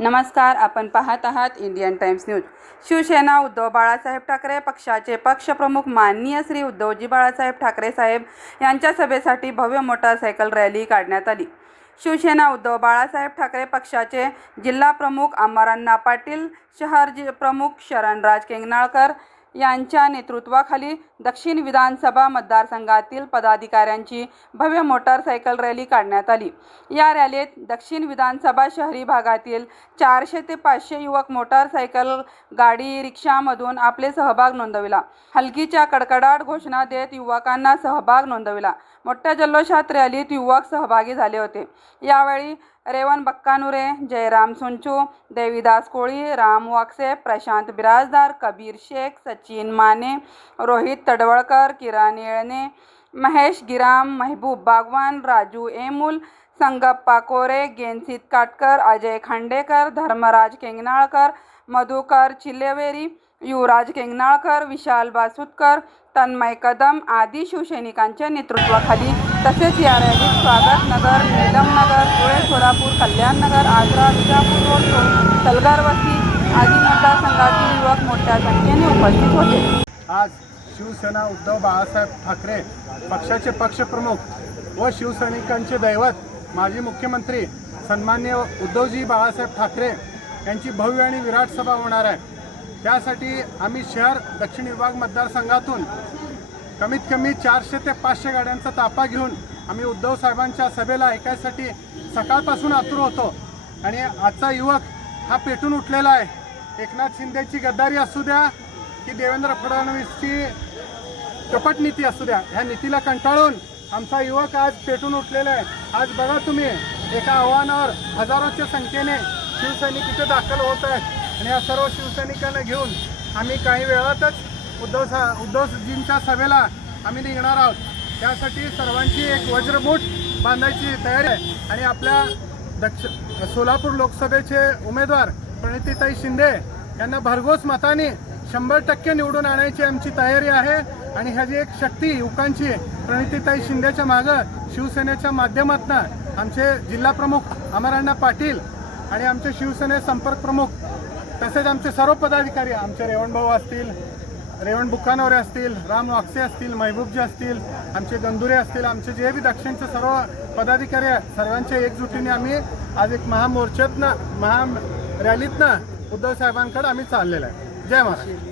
नमस्कार आपण पाहत आहात Indian Times news. Shivsena Uddhav Balasaheb Thackeray पक्षाचे पक्षप्रमुख माननीय श्री उद्धवजी बाळासाहेब ठाकरे साहेब यांच्या सभेसाठी भव्य मोटारसायकल रॅली काढण्यात आली. शिवसेना उद्धव बाळासाहेब ठाकरे पक्षाचे जिल्हा प्रमुख अमरांना पाटील शहर प्रमुख शरणराज केंगनाळकर यांच्या नेतृत्वाखाली दक्षिण विधानसभा मतदारसंघातील पदाधिकाऱ्यांची भव्य मोटारसायकल रॅली काढण्यात आली. या रॅलीत दक्षिण विधानसभा शहरी भागातील चारशे ते पाचशे युवक मोटारसायकल गाडी रिक्षामधून आपले सहभाग नोंदविला. हलकीच्या कडकडाट घोषणा देत युवकांना सहभाग नोंदविला. मोठ्या जल्लोषात रॅलीत युवक सहभागी झाले होते. यावेळी रेवन बक्कानुरे जयराम सुंचू देवीदास कोळी राम वाक्से प्रशांत बिराजदार कबीर शेख सचिन माने रोहित तडवळकर किरण येळणे महेश गिराम महबूब बागवान राजू एमुल संगप्पा कोरे गेनसित काटकर अजय खांडेकर धर्मराज केंगनाळकर मधुकर चिल्लेवेरी युवराज केंगनाळकर विशाल बासुतकर तन्मय कदम आदी शिवसैनिकांच्या नेतृत्वाखाली तसेच या रॅलीत स्वागत नगर नीलमनगर धुळे सोलापूर कल्याणनगर आग्रा विजापूर रोड सो- सलगर वस्ती आदी मतदारसंघातील युवक मोठ्या संख्येने उपस्थित होते. आज शिवसेना उद्धव बाळासाहेब ठाकरे पक्षाचे पक्षप्रमुख व शिवसैनिकांचे दैवत माजी मुख्यमंत्री सन्मान्य उद्धवजी बाळासाहेब ठाकरे यांची भव्य आणि विराट सभा होणार आहे. त्यासाठी आम्ही शहर दक्षिण विभाग मतदारसंघातून कमीत कमी चारशे ते पाचशे गाड्यांचा ताफा घेऊन आम्ही उद्धव साहेबांच्या सभेला ऐकायसाठी सकाळपासून आतुर होतो. आणि आजचा युवक हा पेटून उठलेला आहे. एकनाथ शिंदेची गद्दारी असू द्या की देवेंद्र फडणवीसची कपट नीती असू द्या ह्या नीतीला कंटाळून आमचा युवक आज पेटून उठलेला आहे. आज बघा तुम्ही एका आव्हानावर हजारोच्या संख्येने शिवसैनिक इथे दाखल होत आहेत. आणि या सर्व शिवसैनिकांना घेऊन आम्ही काही वेळातच उद्धव सा उद्धवजींच्या सभेला आम्ही निघणार आहोत. त्यासाठी सर्वांची एक वज्रमूठ बांधायची तयारी आहे. आणि आपल्या दक्ष सोलापूर लोकसभेचे उमेदवार प्रणितीताई शिंदे यांना भरघोस मताने शंभर टक्के निवडून आणायची आमची तयारी आहे. आणि ह्याची एक शक्ती युवकांची प्रणितीताई शिंदेच्या मागं शिवसेनेच्या माध्यमातून आमचे जिल्हाप्रमुख अमरांना पाटील आणि आमचे शिवसेने संपर्क प्रमुख तसेच आमचे सर्व पदाधिकारी आमचे रेवणभाऊ असतील रेवण बुकानवरे असतील राम वाक्से असतील महबूबजी असतील आमचे गंधुरे असतील आमचे जे बी दक्षिणचे सर्व पदाधिकारी आहे सर्वांच्या एकजुटीने आम्ही आज एक महामोर्चातनं महा रॅलीतनं उद्धव साहेबांकडे आम्ही चाललेलो आहे. जय महाराज.